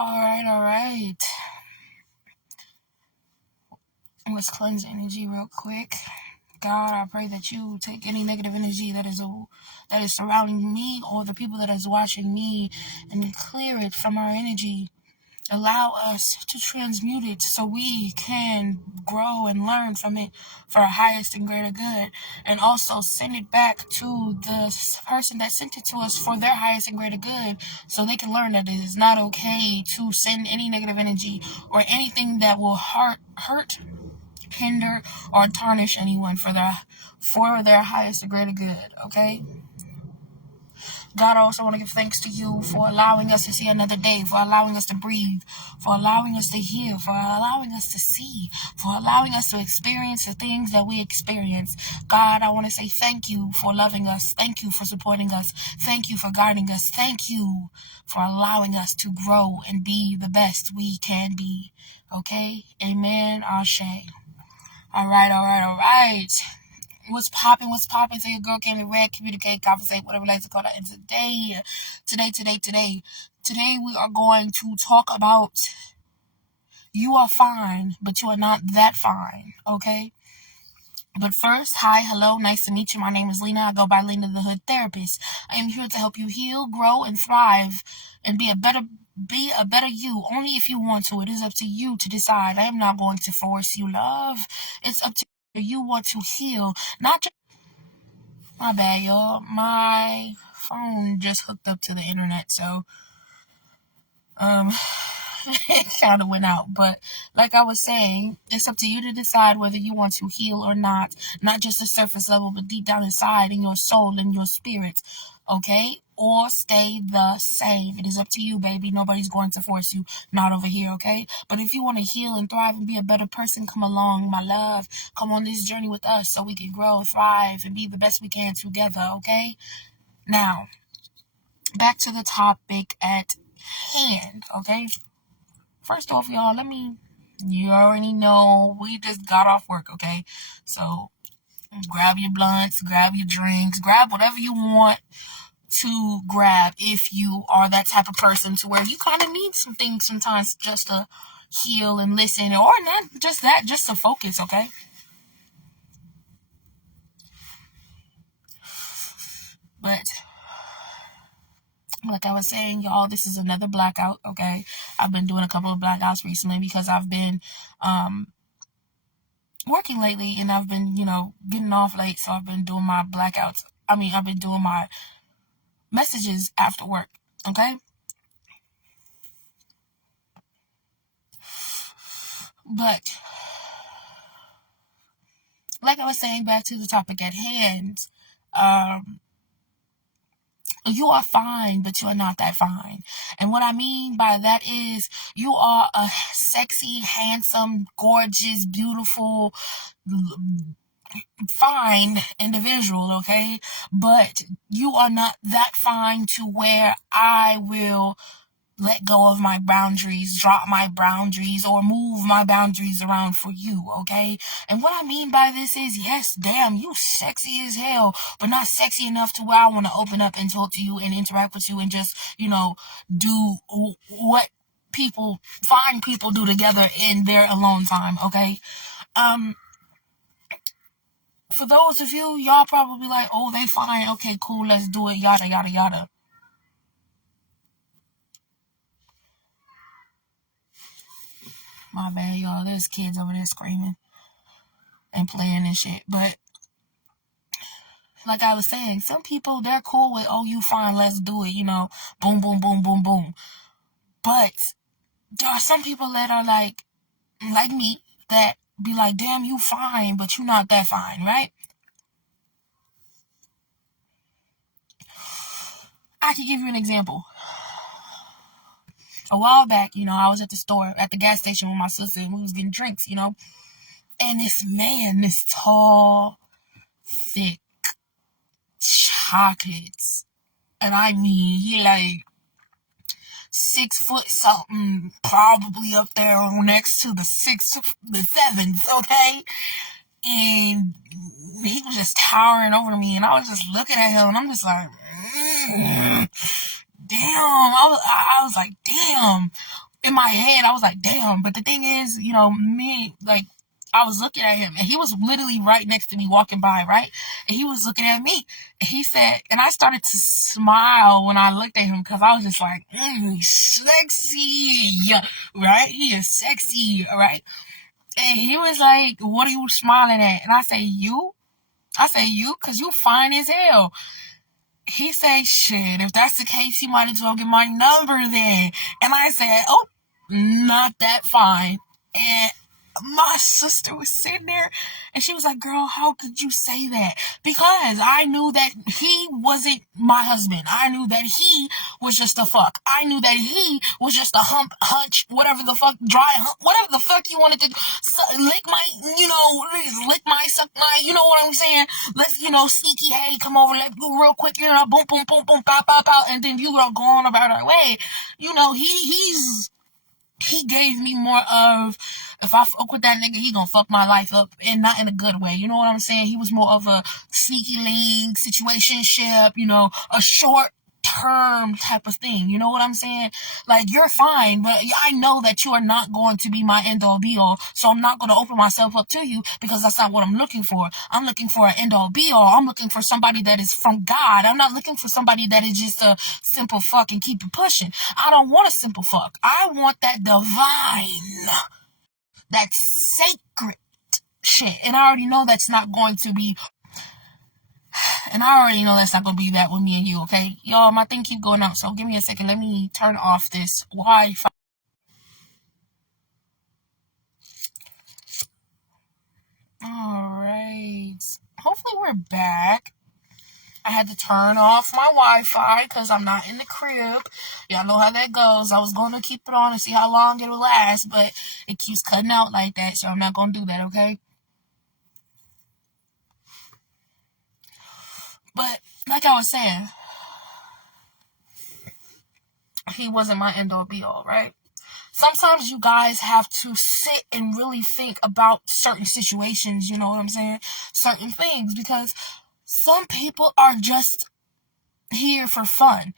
All right. Let's cleanse energy real quick. God, I pray that you take any negative energy that is surrounding me or the people that is watching me and clear it from our energy. Allow us to transmute it so we can grow and learn from it for our highest and greater good. And also send it back to the person that sent it to us for their highest and greater good so they can learn that it is not okay to send any negative energy or anything that will hurt, hinder, or tarnish anyone for their highest and greater good. Okay? God, I also want to give thanks to you for allowing us to see another day, for allowing us to breathe, for allowing us to hear, for allowing us to see, for allowing us to experience the things that we experience. God, I want to say thank you for loving us. Thank you for supporting us. Thank you for guiding us. Thank you for allowing us to grow and be the best we can be. Okay? Amen. Ashe. All right. What's popping? So your girl came in red, communicate, conversate, whatever you like to call that. And today we are going to talk about you are fine, but you are not that fine, okay? But first, hi, hello, nice to meet you. My name is Lina. I go by Lina the Hood Therapist. I am here to help you heal, grow, and thrive, and be a better you. Only if you want to. It is up to you to decide. I am not going to force you, love. It's up to you. You want to heal, not just. My bad, y'all. My phone just hooked up to the internet, so it kind of went out. But like I was saying, it's up to you to decide whether you want to heal or not just the surface level, but deep down inside in your soul and your spirit, okay? Or stay the same. It is up to you, baby. Nobody's going to force you. Not over here, okay? But if you want to heal and thrive and be a better person, come along, my love. Come on this journey with us so we can grow, thrive, and be the best we can together, okay? Now, back to the topic at hand, okay? First off, y'all, you already know we just got off work, okay? So grab your blunts, grab your drinks, grab whatever you want to grab if you are that type of person to where you kind of need some things sometimes just to heal and listen, or not just that, just to focus, okay? But like I was saying, y'all, this is another blackout, okay? I've been doing a couple of blackouts recently because I've been working lately and I've been, getting off late, so I've been doing my blackouts. I've been doing my messages after work, okay? But like I was saying, back to the topic at hand, you are fine, but you are not that fine. And what I mean by that is you are a sexy, handsome, gorgeous, beautiful, fine individual, okay? But you are not that fine to where I will let go of my boundaries, drop my boundaries, or move my boundaries around for you, okay? And what I mean by this is, yes, damn, you sexy as hell, but not sexy enough to where I want to open up and talk to you and interact with you and just, do what fine people do together in their alone time, okay? For those of you, y'all probably like, oh, they fine, okay, cool, let's do it, yada, yada, yada. My bad, y'all. There's kids over there screaming and playing and shit. But like I was saying, some people, they're cool with, oh, you fine, let's do it, boom, boom, boom, boom, boom. But there are some people that are like me, that be like, damn, you fine, but you not that fine, right? I can give you an example. A while back, I was at the store, at the gas station with my sister, and we was getting drinks, and this man, this tall, thick, chocolates, and I mean, he like 6 foot something, probably up there next to the 7s, okay? And he was just towering over me, and I was just looking at him, and I'm just like, damn. I was like, damn. in my head, I was like, damn. But the thing is, me, like, I was looking at him, and he was literally right next to me walking by, right? And he was looking at me. And he said, and I started to smile when I looked at him because I was just like, he's sexy, right? He is sexy, right? And he was like, what are you smiling at? And I say, you? I say, you? Because you fine as hell. He said, shit, if that's the case, he might as well get my number then. And I said, oh, not that fine. And my sister was sitting there and she was like, girl, how could you say that? Because I knew that he wasn't my husband. I knew that he was just a fuck. I knew that he was just a hunch, whatever the fuck, dry hump, whatever the fuck you wanted to lick my, lick my, suck my, you know what I'm saying? Let's, sneaky, hey, come over, let's do real quick, boom, boom, boom, boom, pop, pop, pop, and then you are going about our way. He gave me more of, if I fuck with that nigga, he gonna fuck my life up, and not in a good way. You know what I'm saying? He was more of a sneaky link, situationship, a short term type of thing. You know what I'm saying? Like, you're fine, but I know that you are not going to be my end all be all, so I'm not going to open myself up to you because that's not what I'm looking for. I'm looking for an end all be all. I'm looking for somebody that is from God. I'm not looking for somebody that is just a simple fuck and keep it pushing. I don't want a simple fuck. I want that divine, that sacred shit. And I already know that's not going to be that with me and you, okay? Y'all, my thing keep going out, so give me a second. Let me turn off this Wi-Fi. Alright. Hopefully we're back. I had to turn off my Wi-Fi because I'm not in the crib. Y'all know how that goes. I was going to keep it on and see how long it will last, but it keeps cutting out like that, so I'm not going to do that, okay? But, like I was saying, he wasn't my end-all be-all, right? Sometimes you guys have to sit and really think about certain situations, you know what I'm saying? Certain things, because some people are just here for fun.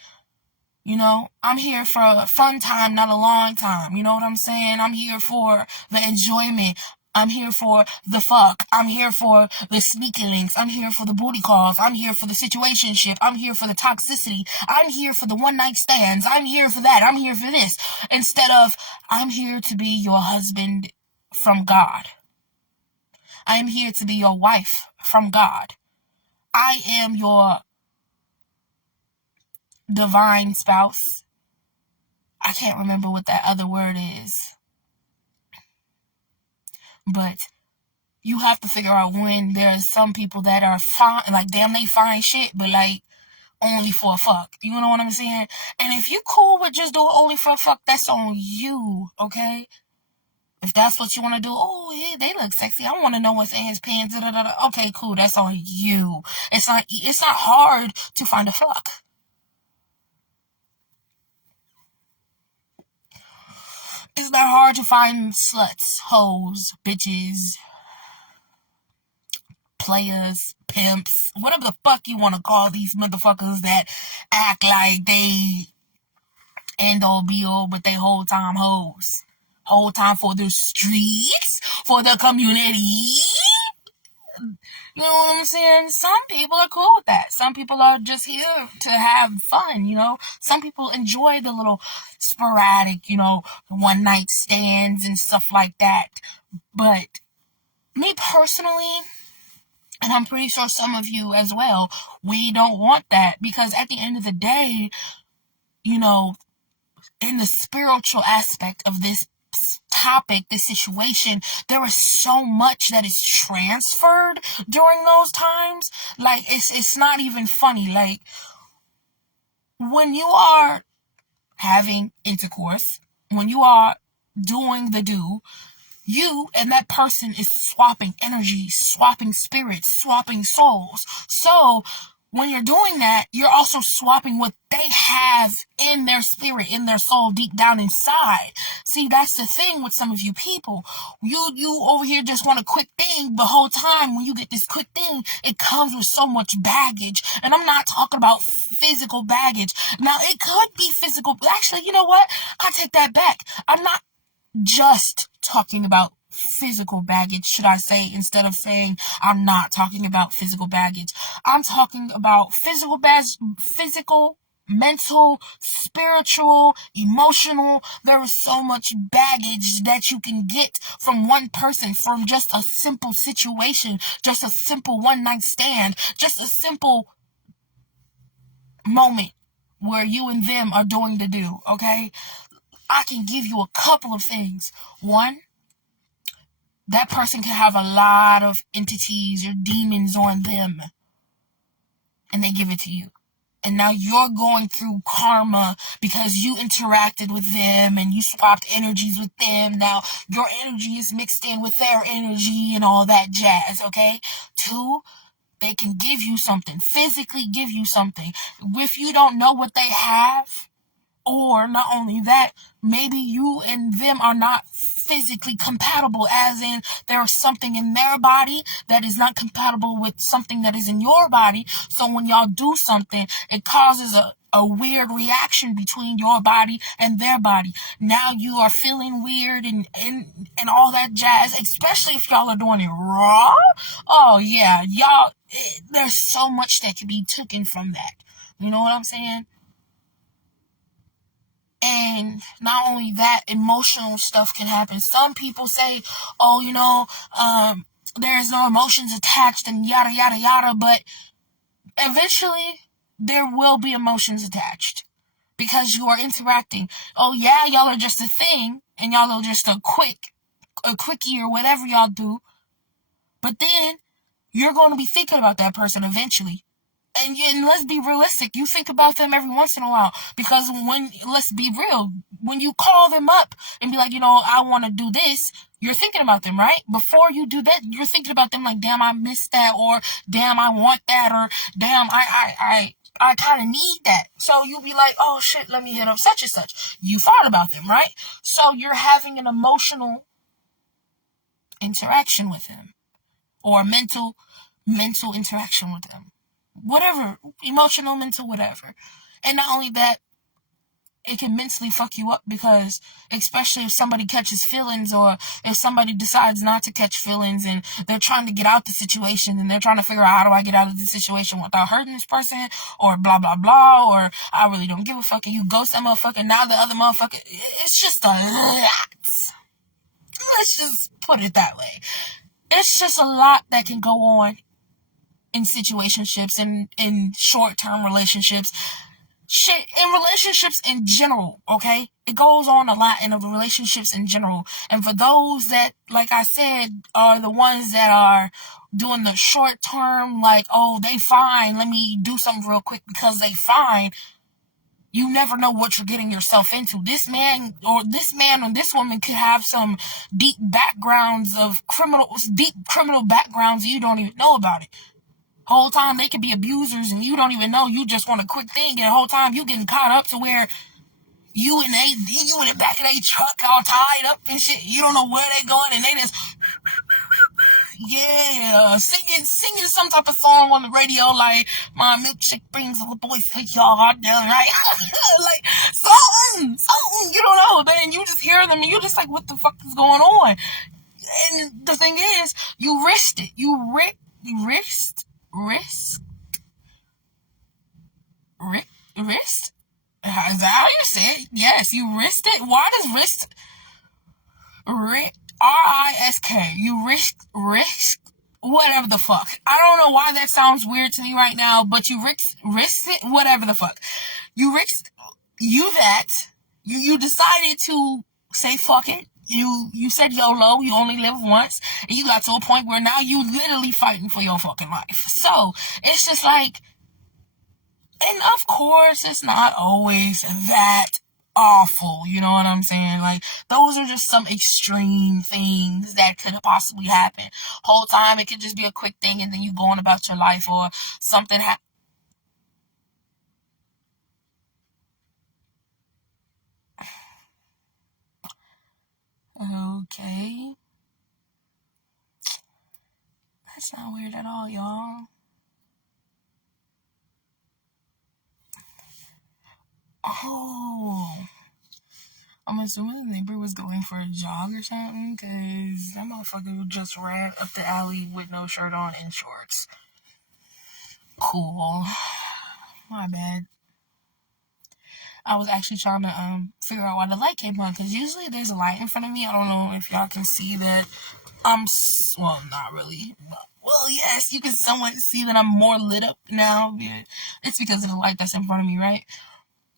I'm here for a fun time, not a long time. You know what I'm saying? I'm here for the enjoyment. I'm here for the fuck. I'm here for the sneaky links. I'm here for the booty calls. I'm here for the situationship. I'm here for the toxicity. I'm here for the one night stands. I'm here for that. I'm here for this. Instead of, I'm here to be your husband from God. I'm here to be your wife from God. I am your divine spouse. I can't remember what that other word is. But you have to figure out when there's some people that are fine, like, damn, they fine shit, but, like, only for a fuck. You know what I'm saying? And if you cool with just doing only for a fuck, that's on you, okay? If that's what you want to do, oh, yeah, they look sexy. I want to know what's in his pants. Da, da, da, da. Okay, cool. That's on you. It's not hard to find a fuck. It's not hard to find sluts, hoes, bitches, players, pimps, whatever the fuck you want to call these motherfuckers that act like they end all be all, but they whole time hoes. Whole time for the streets, for the community. You know what I'm saying? Some people are cool with that. Some people are just here to have fun, Some people enjoy the little sporadic, one night stands and stuff like that. But me personally, and I'm pretty sure some of you as well, we don't want that, because at the end of the day, in the spiritual aspect of this topic, this situation, there is so much that is transferred during those times. Like, it's not even funny. Like, when you are having intercourse, when you are doing the do, you and that person is swapping energy, swapping spirits, swapping souls. So when you're doing that, you're also swapping what they have in their spirit, in their soul, deep down inside. See, that's the thing with some of you people. You over here just want a quick thing. The whole time when you get this quick thing, it comes with so much baggage. And I'm not talking about physical baggage. Now, it could be physical. Actually, you know what? I take that back. I'm not just talking about physical baggage, should I say, instead of saying I'm not talking about physical baggage. I'm talking about physical, mental, spiritual, emotional. There is so much baggage that you can get from one person, from just a simple situation, just a simple one-night stand, just a simple moment where you and them are doing the do, okay? I can give you a couple of things. One, that person can have a lot of entities or demons on them, and they give it to you. And now you're going through karma because you interacted with them and you swapped energies with them. Now your energy is mixed in with their energy and all that jazz, okay? Two, they can give you something, physically give you something. If you don't know what they have, or not only that, maybe you and them are not physically compatible, as in there's something in their body that is not compatible with something that is in your body. So when y'all do something, it causes a weird reaction between your body and their body. Now you are feeling weird and all that jazz, especially if y'all are doing it raw. Oh yeah, y'all, there's so much that can be taken from that. You know what I'm saying? And not only that, emotional stuff can happen. Some people say, oh, there's no emotions attached and yada, yada, yada. But eventually, there will be emotions attached because you are interacting. Oh, yeah, y'all are just a thing and y'all are just a quickie or whatever y'all do. But then you're going to be thinking about that person eventually. And let's be realistic, you think about them every once in a while, because let's be real, when you call them up and be like, I want to do this, you're thinking about them, right? Before you do that, you're thinking about them like, damn, I missed that, or damn, I want that, or damn, I kind of need that. So you'll be like, oh shit, let me hit up such and such. You thought about them, right? So you're having an emotional interaction with them, or mental interaction with them. Whatever, emotional, mental, whatever. And not only that, it can mentally fuck you up, because especially if somebody catches feelings, or if somebody decides not to catch feelings and they're trying to get out the situation and they're trying to figure out, how do I get out of this situation without hurting this person, or blah blah blah, or I really don't give a fuck, and you ghost that motherfucker. Now the other motherfucker, it's just a lot. Let's just put it that way. It's just a lot that can go on in situationships and in short-term relationships. Shit, in relationships in general, okay? It goes on a lot in relationships in general. And for those that, like I said, are the ones that are doing the short-term, like, oh, they fine, let me do something real quick because they fine, you never know what you're getting yourself into. This man or this woman could have some deep criminal backgrounds, you don't even know about it. Whole time they could be abusers and you don't even know. You just want a quick thing, and the whole time you getting caught up to where you in the back of their truck all tied up and shit. You don't know where they going, and they just singing some type of song on the radio, like my milkshake brings all the boys to y'all hot down, right? Like something, you don't know. Then you just hear them and you're just like, what the fuck is going on? And the thing is, you risked it. You risked. Is that how you say it? Yes, you risked it. Why does risk R-I-S-K? You risk whatever the fuck. I don't know why that sounds weird to me right now, but you risked it, whatever the fuck. You risked you decided to say fuck it. You said YOLO, you only live once, and you got to a point where now you literally fighting for your fucking life. So, it's just like, and of course, it's not always that awful, you know what I'm saying? Like, those are just some extreme things that could possibly happen. Whole time, it could just be a quick thing, and then you going about your life, or something That's not weird at all, y'all. Oh, I'm assuming the neighbor was going for a jog or something, because that motherfucker just ran up the alley with no shirt on and shorts. Cool. My bad. I was actually trying to figure out why the light came on, because usually there's a light in front of me. I don't know if y'all can see that. Well, not really. Well, yes, you can somewhat see that I'm more lit up now. It's because of the light that's in front of me, right?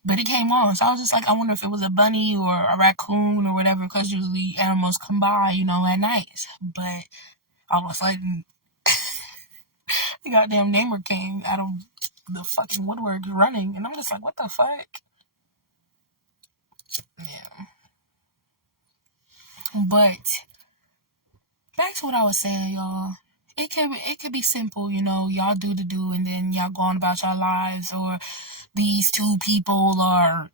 But it came on, so I was just like, I wonder if it was a bunny or a raccoon or whatever, because usually animals come by, at night. But all of a sudden, the goddamn neighbor came out of the fucking woodwork running, and I'm just like, what the fuck? Yeah. But back to what I was saying, y'all. It could be simple, y'all do the do, and then y'all go on about your lives, or these two people are,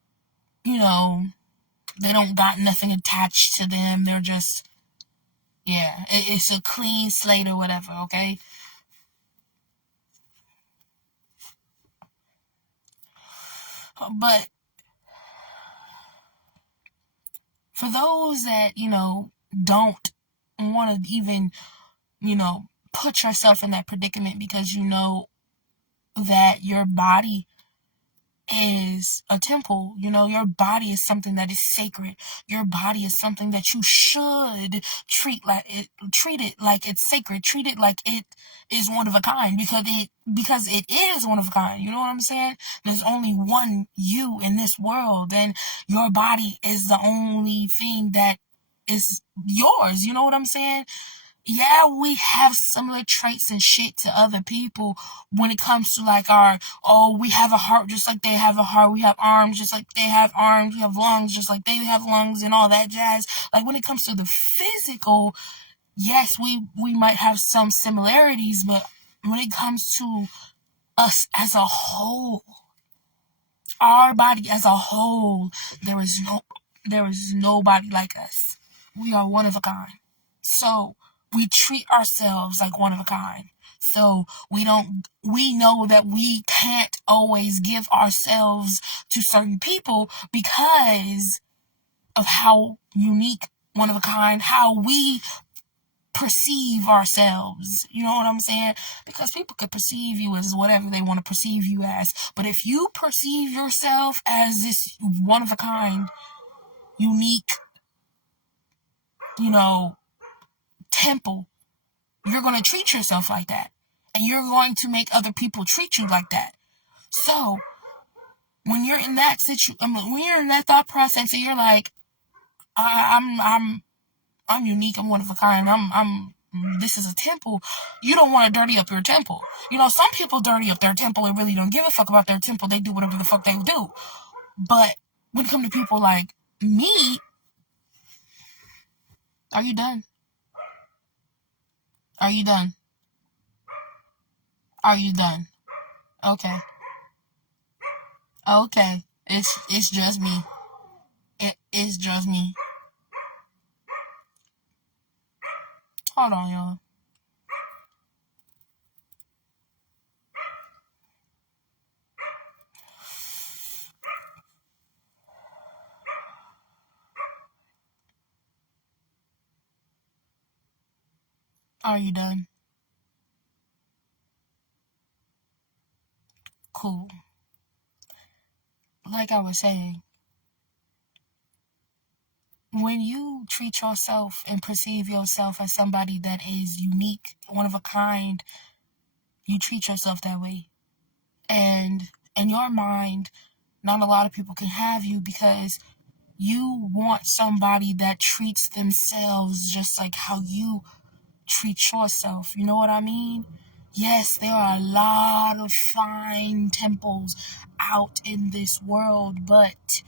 they don't got nothing attached to them. They're just, yeah, it's a clean slate or whatever, okay? But for those that, don't want to even, put yourself in that predicament, because that your body is a temple. Your body is something that is sacred. Your body is something that you should treat it like it's sacred. Treat it like it is one of a kind, because it is one of a kind. You know what I'm saying? There's only one you in this world, and your body is the only thing that is yours. You know what I'm saying? Yeah, we have similar traits and shit to other people when it comes to like we have a heart just like they have a heart. We have arms just like they have arms. We have lungs just like they have lungs, and all that jazz. Like when it comes to the physical, yes, we might have some similarities, but when it comes to us as a whole, our body as a whole, there is nobody like us. We are one of a kind. So we treat ourselves like one of a kind. So we know that we can't always give ourselves to certain people because of how unique, one of a kind, how we perceive ourselves. You know what I'm saying? Because people could perceive you as whatever they want to perceive you as. But if you perceive yourself as this one of a kind, unique, temple, you're going to treat yourself like that. And you're going to make other people treat you like that. So, when you're in that when you're in that thought process and you're like, I'm unique, I'm one of a kind, this is a temple, you don't want to dirty up your temple. Some people dirty up their temple and really don't give a fuck about their temple. They do whatever the fuck they do. But when it comes to people like me, are you done? Are you done? Are you done? Okay. Okay. It's just me. It's just me. Hold on, y'all. Are you done? Cool. Like I was saying, when you treat yourself and perceive yourself as somebody that is unique, one of a kind, you treat yourself that way. And in your mind, not a lot of people can have you because you want somebody that treats themselves just like how you treat yourself. You know what I mean? Yes, there are a lot of fine temples out in this world, but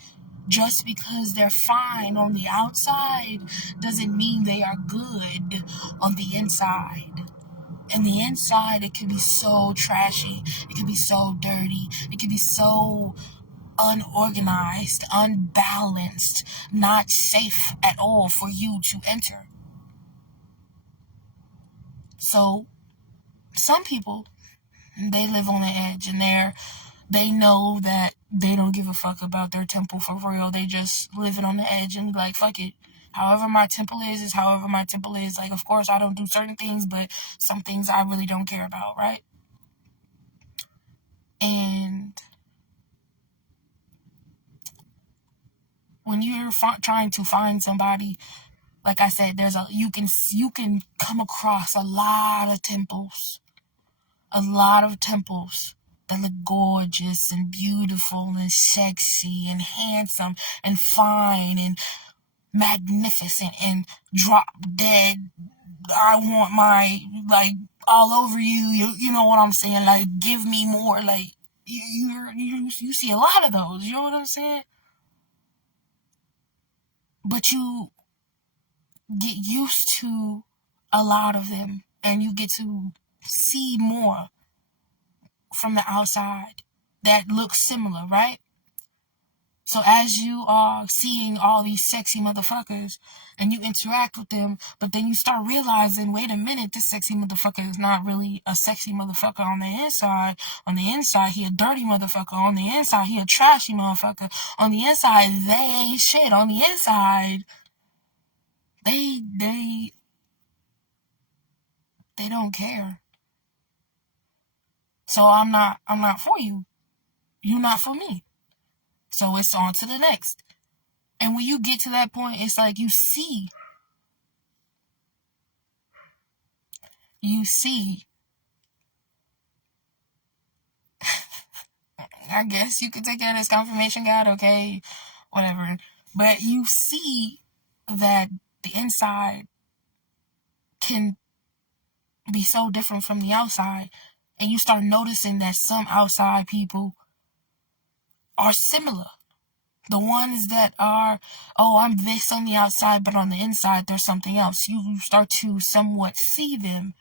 just because they're fine on the outside doesn't mean they are good on the inside. And the inside, it can be so trashy, it can be so dirty, it can be so unorganized, unbalanced, not safe at all for you to enter. So some people, they live on the edge, and they know that they don't give a fuck about their temple for real. They just live it on the edge and be like, fuck it. However my temple is however my temple is. Like, of course, I don't do certain things, but some things I really don't care about, right? And when you're trying to find somebody, like I said, you can come across a lot of temples that look gorgeous and beautiful and sexy and handsome and fine and magnificent and drop dead. I want my, like, all over you. You know what I'm saying? Like, give me more. Like, you see a lot of those. You know what I'm saying? But you get used to a lot of them, and you get to see more from the outside that looks similar, right? So as you are seeing all these sexy motherfuckers and you interact with them, but then you start realizing, wait a minute, this sexy motherfucker is not really a sexy motherfucker on the inside. On the inside, he a dirty motherfucker. On the inside, he a trashy motherfucker. On the inside, they ain't shit. On the inside, they don't care. So I'm not for you. You're not for me. So it's on to the next. And when you get to that point, it's like you see, I guess you could take that as confirmation, God, okay, whatever. But you see that the inside can be so different from the outside. And you start noticing that some outside people are similar. The ones that are, oh, I'm this on the outside, but on the inside, there's something else. You start to somewhat see them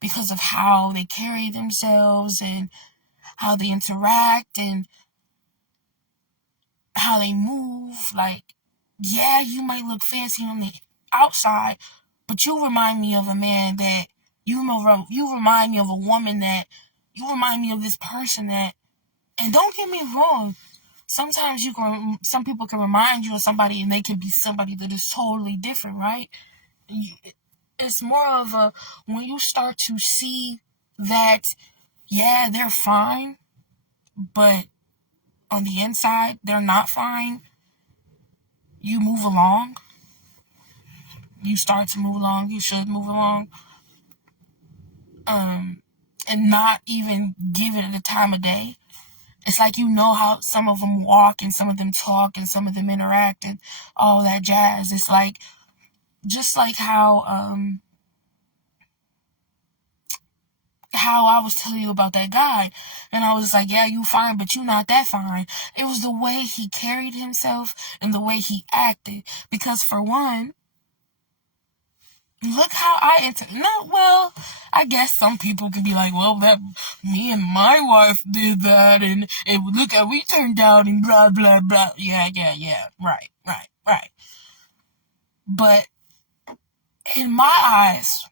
because of how they carry themselves and how they interact and how they move. Like, yeah, you might look fancy on the outside, but you remind me of a man that, you remind me of a woman that, you remind me of this person that, and don't get me wrong, sometimes some people can remind you of somebody and they can be somebody that is totally different, right? It's more of a, when you start to see that, yeah, they're fine, but on the inside, they're not fine, you move along. You start to move along. You should move along. And not even give it the time of day. It's like, you know how some of them walk and some of them talk and some of them interact and all that jazz. It's like, just like how I was telling you about that guy. And I was like, yeah, you fine, but you not that fine. It was the way he carried himself and the way he acted. Because for one, look how well, I guess some people could be like, well, that me and my wife did that, and look how we turned out, and blah, blah, blah. Yeah, right. But in my eyes,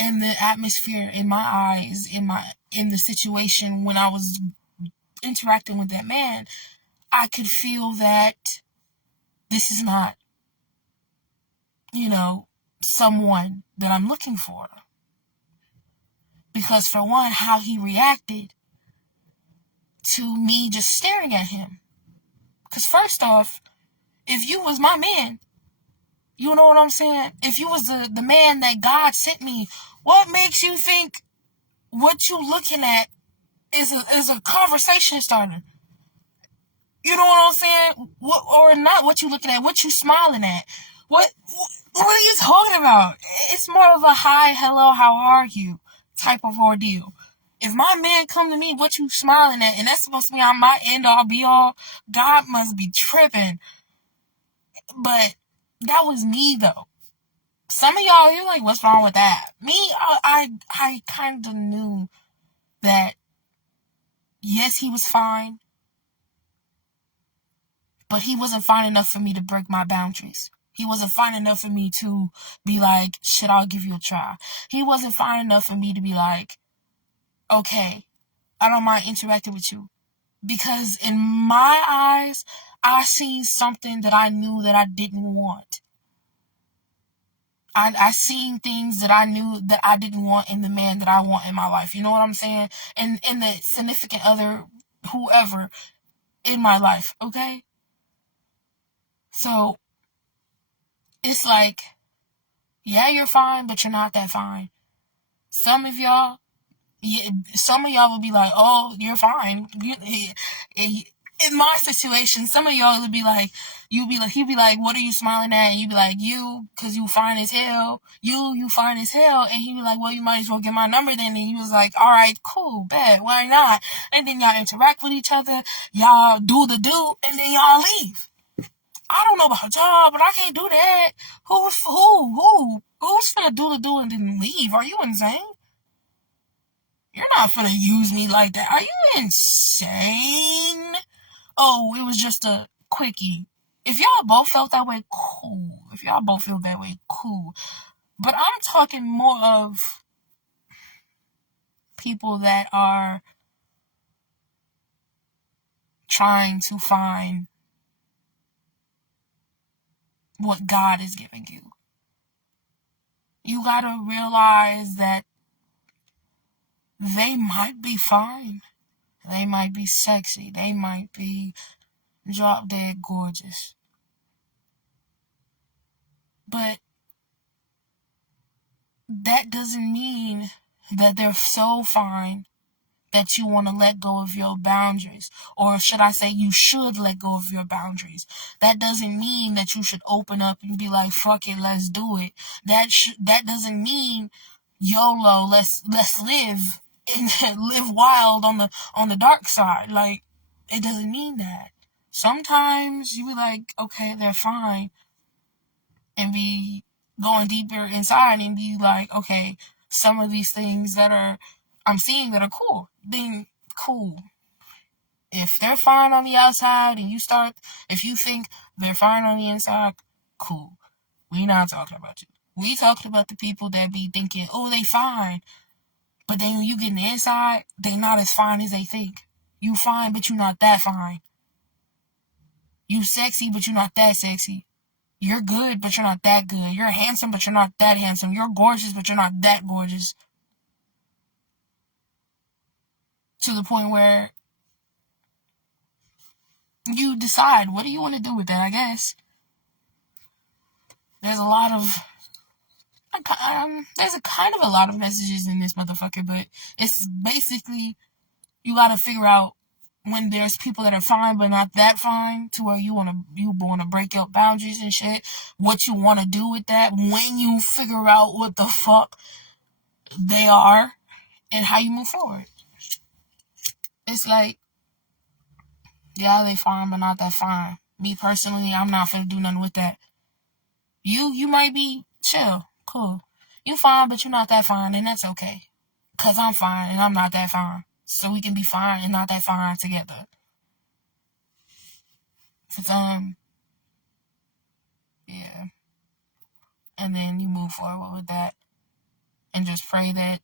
in the atmosphere, in my eyes, in the situation when I was interacting with that man, I could feel that this is not, someone that I'm looking for. Because for one, how he reacted to me just staring at him. Because first off, if you was my man, you know what I'm saying? If you was the man that God sent me, what makes you think what you looking at is a conversation starter? You know what I'm saying? Or not what you looking at, what you smiling at. What are you talking about? It's more of a hi, hello, how are you type of ordeal. If my man come to me, what you smiling at, and that's supposed to be on my end all be all, God must be tripping. But that was me though. Some of y'all, you're like, what's wrong with that? Me, I kind of knew that, yes, he was fine, but he wasn't fine enough for me to break my boundaries. He wasn't fine enough for me to be like, shit, I'll give you a try. He wasn't fine enough for me to be like, okay, I don't mind interacting with you. Because in my eyes, I seen something that I knew that I didn't want. I seen things that I knew that I didn't want in the man that I want in my life. You know what I'm saying? And in the significant other, whoever in my life, okay? So, it's like, yeah, you're fine, but you're not that fine. Some of y'all will be like, oh, you're fine. In my situation, some of y'all would be like, he'd be like, what are you smiling at? And you'd be like, you, cause you fine as hell. You fine as hell. And he'd be like, well, you might as well get my number then. And he was like, all right, cool, bet, why not? And then y'all interact with each other, y'all do the do, and then y'all leave. I don't know about y'all, but I can't do that. Who's finna do the do and then leave? Are you insane? You're not finna use me like that. Are you insane? Oh, it was just a quickie. If y'all both felt that way, cool. If y'all both feel that way, cool. But I'm talking more of people that are trying to find what God is giving you. You gotta realize that they might be fine. They might be sexy. They might be drop dead gorgeous. But that doesn't mean that they're so fine that you want to let go of your boundaries. Or should I say you should let go of your boundaries. That doesn't mean that you should open up and be like, fuck it, let's do it. That doesn't mean YOLO, let's live and live wild on the dark side. Like, it doesn't mean that. Sometimes you be like, okay, they're fine, and be going deeper inside and be like, okay, some of these things that I'm seeing that are cool, then cool. If they're fine on the outside and if you think they're fine on the inside, cool. We not talking about you. We talking about the people that be thinking, oh, they fine. But then when you get in the inside, they not as fine as they think. You fine, but you not that fine. You sexy, but you not that sexy. You're good, but you're not that good. You're handsome, but you're not that handsome. You're gorgeous, but you're not that gorgeous. To the point where you decide, what do you want to do with that, I guess. There's a lot of messages in this motherfucker, but it's basically, you gotta figure out when there's people that are fine but not that fine, to where you wanna break your boundaries and shit, what you wanna do with that when you figure out what the fuck they are and how you move forward. It's like, yeah, they fine but not that fine. Me personally, I'm not finna do nothing with that. You might be chill, cool. You fine, but you're not that fine, and that's okay. Cause I'm fine and I'm not that fine. So we can be fine and not that fine together. Cause yeah. And then you move forward with that. And just pray that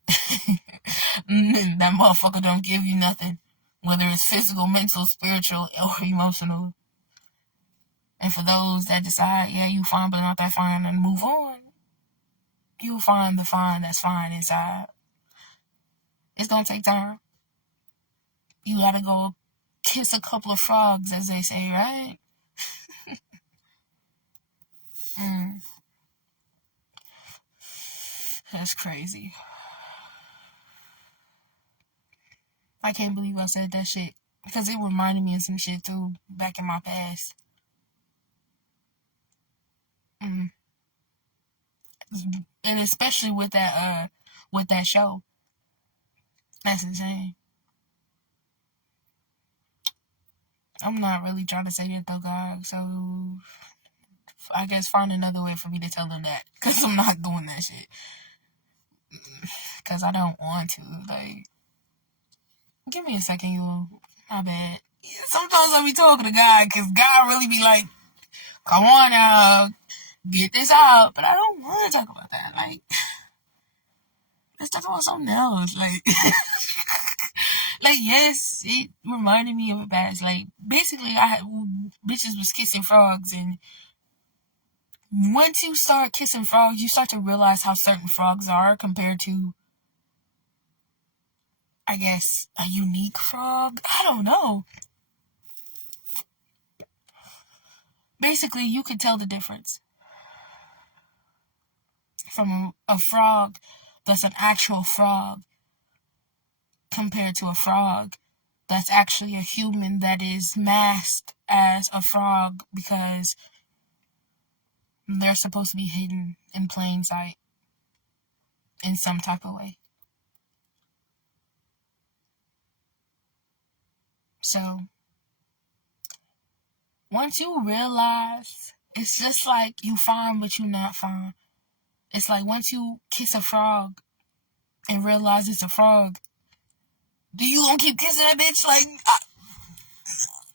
that motherfucker don't give you nothing. Whether it's physical, mental, spiritual, or emotional. And for those that decide, yeah, you fine but not that fine, and move on, you'll find the fine that's fine inside. It's gonna take time. You gotta go kiss a couple of frogs, as they say, right? That's crazy. I can't believe I said that shit. Because it reminded me of some shit too, back in my past. And especially with that show. That's insane. I'm not really trying to say that though, God. So I guess find another way for me to tell them that. Because I'm not doing that shit. Because I don't want to. Like, give me a second, you. My bad. Sometimes I be talking to God, because God really be like, come on now. get this out, but I don't want to talk about that. Like, let's talk about something else. Like, like, yes, it reminded me of a past. Like, basically, bitches was kissing frogs, and once you start kissing frogs, you start to realize how certain frogs are compared to, I guess, a unique frog. I don't know. Basically, you could tell the difference from a frog that's an actual frog compared to a frog that's actually a human that is masked as a frog because they're supposed to be hidden in plain sight in some type of way. So, once you realize, it's just like you fine but you not fine. It's like once you kiss a frog and realize it's a frog, do you gonna keep kissing that bitch? Like,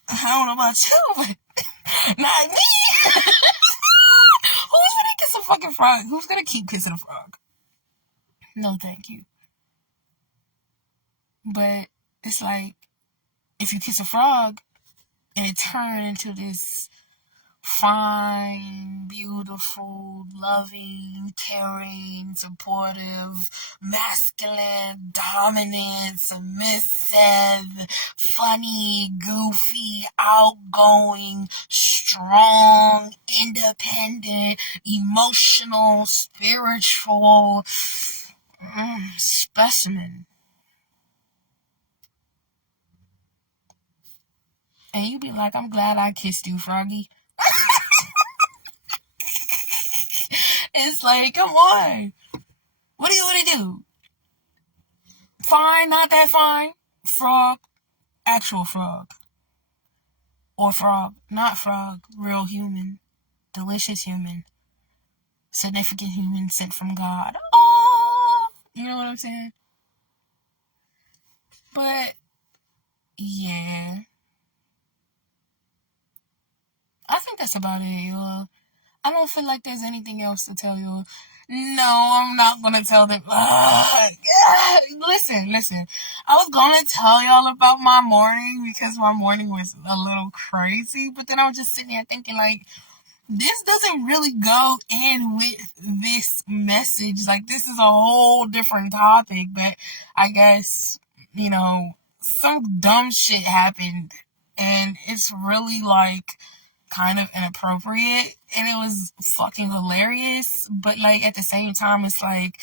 I don't know about you, but not me. Who's gonna kiss a fucking frog? Who's gonna keep kissing a frog? No, thank you. But it's like, if you kiss a frog and it turns into this fine, beautiful, loving, caring, supportive, masculine, dominant, submissive, funny, goofy, outgoing, strong, independent, emotional, spiritual specimen. And you be like, I'm glad I kissed you, Froggy. It's like, come on. What do you want to do? Fine, not that fine. Frog, actual frog. Or frog, not frog, real human. Delicious human. Significant human sent from God. Oh! You know what I'm saying? But, yeah. I think that's about it, y'all. I don't feel like there's anything else to tell you. No, I'm not gonna tell them. Listen. I was gonna tell y'all about my morning because my morning was a little crazy, but then I was just sitting there thinking, like, this doesn't really go in with this message. Like, this is a whole different topic, but I guess, some dumb shit happened, and it's really, like, kind of inappropriate, and it was fucking hilarious, but like at the same time it's like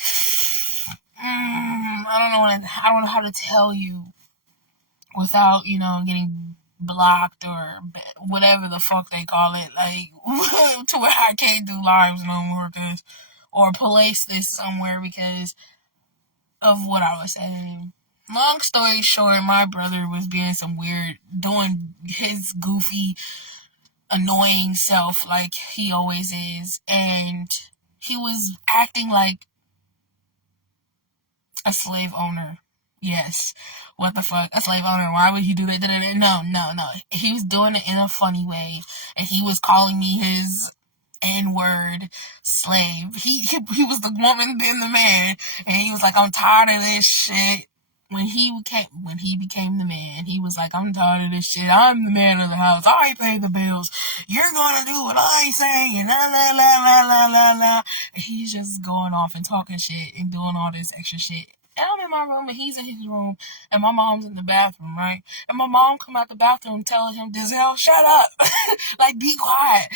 I don't know how to tell you without getting blocked or whatever the fuck they call it, like to where I can't do lives no more or place this somewhere because of what I was saying. Long story short, my brother was being some weird, doing his goofy annoying self like he always is, and he was acting like a slave owner. Yes. What the fuck? A slave owner. Why would he do that? No. He was doing it in a funny way, and he was calling me his N-word slave. He was the woman then the man, and he was like, I'm tired of this shit. When he became the man, he was like, I'm tired of this shit. I'm the man of the house. I pay the bills. You're gonna do what I say, and la la la la la la la. And he's just going off and talking shit and doing all this extra shit. And I'm in my room, and he's in his room, and my mom's in the bathroom, right? And my mom come out the bathroom telling him, Dizelle, shut up. Like, be quiet.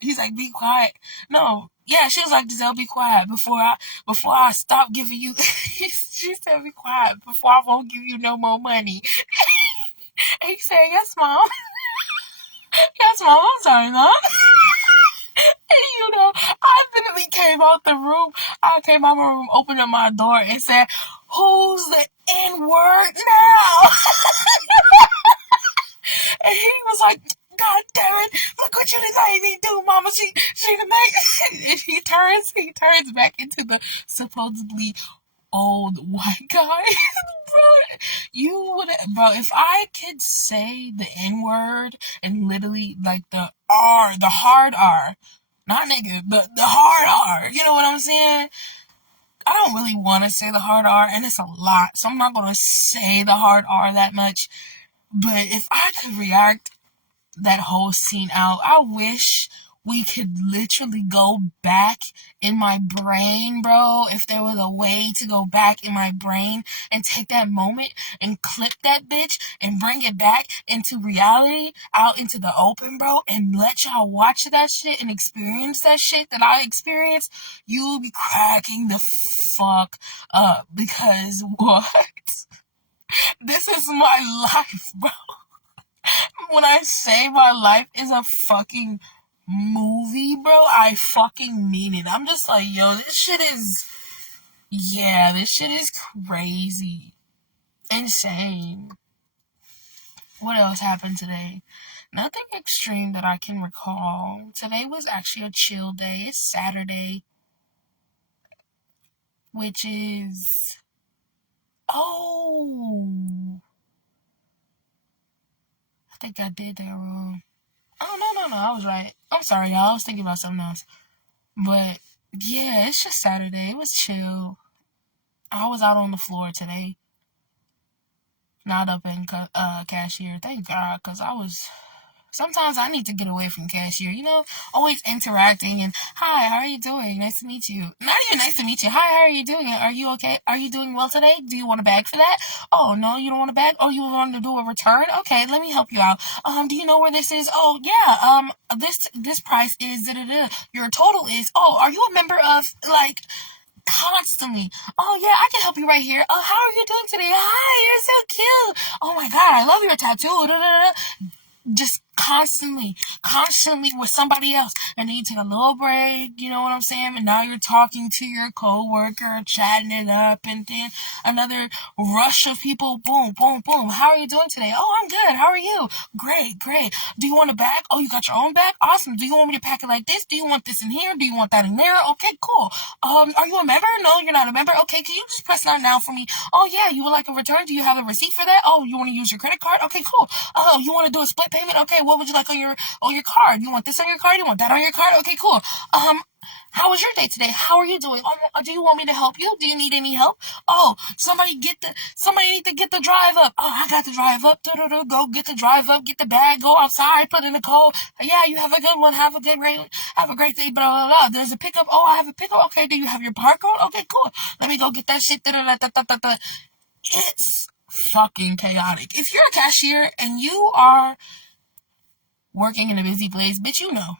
He's like, be quiet. No. Yeah, she was like, Dizelle, be quiet before I stop giving you. She said, be quiet before I won't give you no more money. And he said, yes, mom. Yes, mom, I'm sorry, mom. And I literally came out the room. I came out of my room, opened up my door, and said, who's the N-word now? And he was like, God damn it, look what you made me do, mama. She made. And he turns back into the supposedly old white guy. Bro, if I could say the N-word and literally like the R, the hard R, Not nigga, the hard R. You know what I'm saying? I don't really want to say the hard R, and it's a lot, so I'm not going to say the hard R that much. But if I could react that whole scene out, I wish we could literally go back in my brain, bro. If there was a way to go back in my brain and take that moment and clip that bitch and bring it back into reality, out into the open, bro, and let y'all watch that shit and experience that shit that I experienced, you will be cracking the fuck up. Because what? This is my life, bro. When I say my life is a fucking movie, bro, I fucking mean it. I'm just like, yo, this shit is crazy. Insane. What else happened today? Nothing extreme that I can recall. Today was actually a chill day. It's Saturday. Which is... Oh! I think I did that wrong. Oh, no. I was right. I'm sorry, y'all. I was thinking about something else. But, yeah, it's just Saturday. It was chill. I was out on the floor today. Not up in cashier. Thank God, because I was... Sometimes I need to get away from cashier, always interacting and, hi, how are you doing? Nice to meet you. Not even nice to meet you. Hi, how are you doing? Are you okay? Are you doing well today? Do you want a bag for that? Oh, no, you don't want a bag? Oh, you want to do a return? Okay, let me help you out. Do you know where this is? Oh, yeah, this price is, your total is, oh, are you a member of, constantly. Oh, yeah, I can help you right here. Oh, how are you doing today? Hi, you're so cute. Oh, my God, I love your tattoo. Just constantly with somebody else. And then you take a little break, you know what I'm saying? And now you're talking to your coworker, chatting it up, and then another rush of people. Boom, boom, boom. How are you doing today? Oh, I'm good. How are you? Great. Do you want a bag? Oh, you got your own bag? Awesome. Do you want me to pack it like this? Do you want this in here? Do you want that in there? Okay, cool. Are you a member? No, you're not a member. Okay, can you just press that now for me? Oh, yeah, you would like a return? Do you have a receipt for that? Oh, you want to use your credit card? Okay, cool. Oh, you want to do a split payment? Okay, what would you like on your card? You want this on your card? You want that on your card? Okay, cool. How was your day today? How are you doing? Do you want me to help you? Do you need any help? Oh, somebody need to get the drive up. Oh, I got the drive up. Go get the drive up. Get the bag. Go outside. Put in the cold. Yeah, you have a good one. Have a great day. Blah blah blah. There's a pickup. Oh, I have a pickup. Okay, do you have your barcode? Okay, cool. Let me go get that shit. It's fucking chaotic. If you're a cashier and you are working in a busy place, bitch, you know.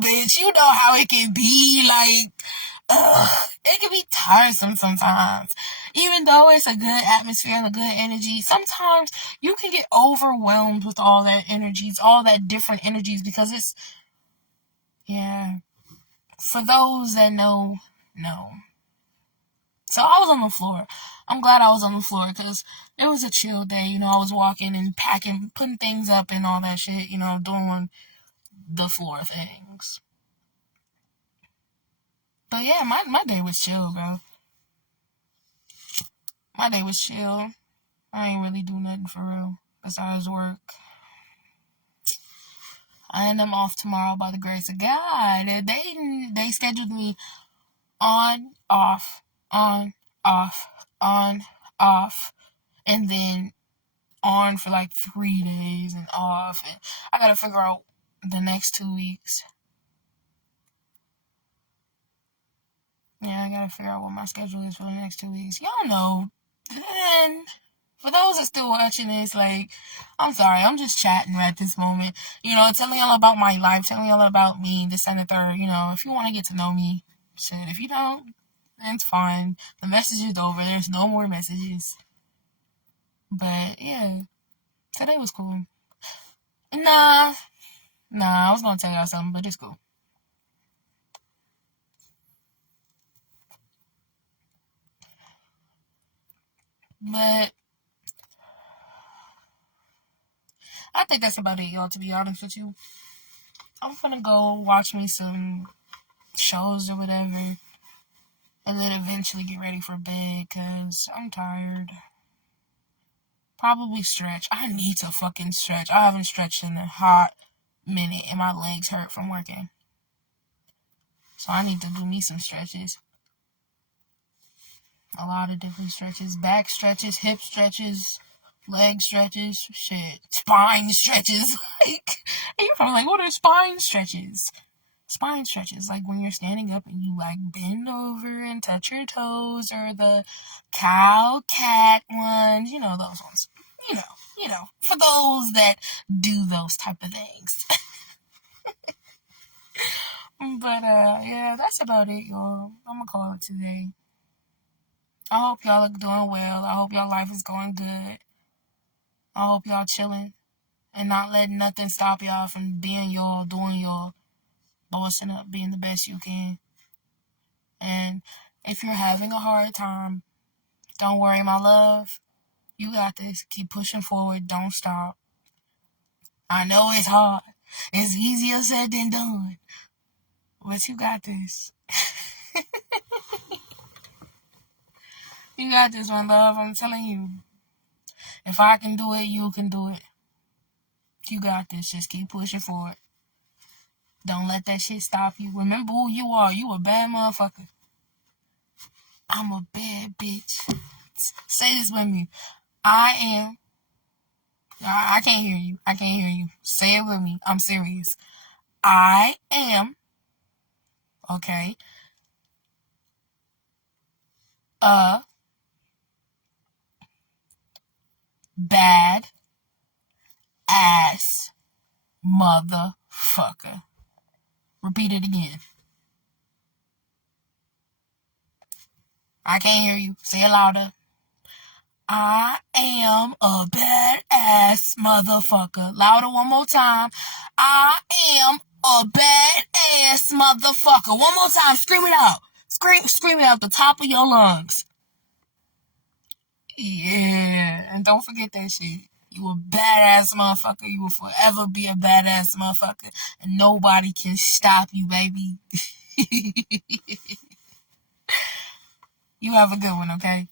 Bitch, you know how it can be, it can be tiresome sometimes. Even though it's a good atmosphere and a good energy, sometimes you can get overwhelmed with all that energies, all that different energies, because it's, for those that know. So I was on the floor. I'm glad I was on the floor because it was a chill day. I was walking and packing, putting things up and all that shit, doing the floor things. But yeah, my day was chill, bro. My day was chill. I ain't really do nothing for real besides work. And I'm off tomorrow by the grace of God. They scheduled me on, off, on, off, on, off, and then on for 3 days and off. And I gotta figure out the next 2 weeks. Yeah, I gotta figure out what my schedule is for the next 2 weeks. Y'all know. And for those that still watching this, I'm sorry, I'm just chatting at this moment. Telling y'all about my life, telling y'all about me, this and the third. If you want to get to know me, shit. If you don't, then it's fine. The message is over. There's no more messages. But, yeah. Today was cool. Nah, I was gonna tell y'all something, but it's cool. But I think that's about it, y'all, to be honest with you. I'm gonna go watch me some shows or whatever, and then eventually get ready for bed, because I'm tired. Probably stretch. I need to fucking stretch. I haven't stretched in a hot minute and my legs hurt from working. So I need to do me some stretches. A lot of different stretches. Back stretches, hip stretches, leg stretches, shit. Spine stretches. Like, and you're probably like, what are spine stretches? Spine stretches, like when you're standing up and you like bend over and touch your toes, or the cow cat ones, those ones. For those that do those type of things. But yeah, that's about it, y'all. I'm gonna call it today. I hope y'all are doing well. I hope y'all life is going good. I hope y'all chilling and not letting nothing stop y'all from being y'all, doing y'all, bossing up, being the best you can. And if you're having a hard time, don't worry, my love. You got this. Keep pushing forward. Don't stop. I know it's hard. It's easier said than done. But you got this. You got this, my love. I'm telling you. If I can do it, you can do it. You got this. Just keep pushing forward. Don't let that shit stop you. Remember who you are. You a bad motherfucker. I'm a bad bitch. Say this with me. I am. I can't hear you. I can't hear you. Say it with me. I'm serious. I am. Okay. A bad ass motherfucker. Repeat it again. I can't hear you. Say it louder. I am a badass motherfucker. Louder one more time. I am a badass motherfucker. One more time. Scream it out. Scream it out the top of your lungs. Yeah. And don't forget that shit. You a badass motherfucker. You will forever be a badass motherfucker. And nobody can stop you, baby. You have a good one, okay?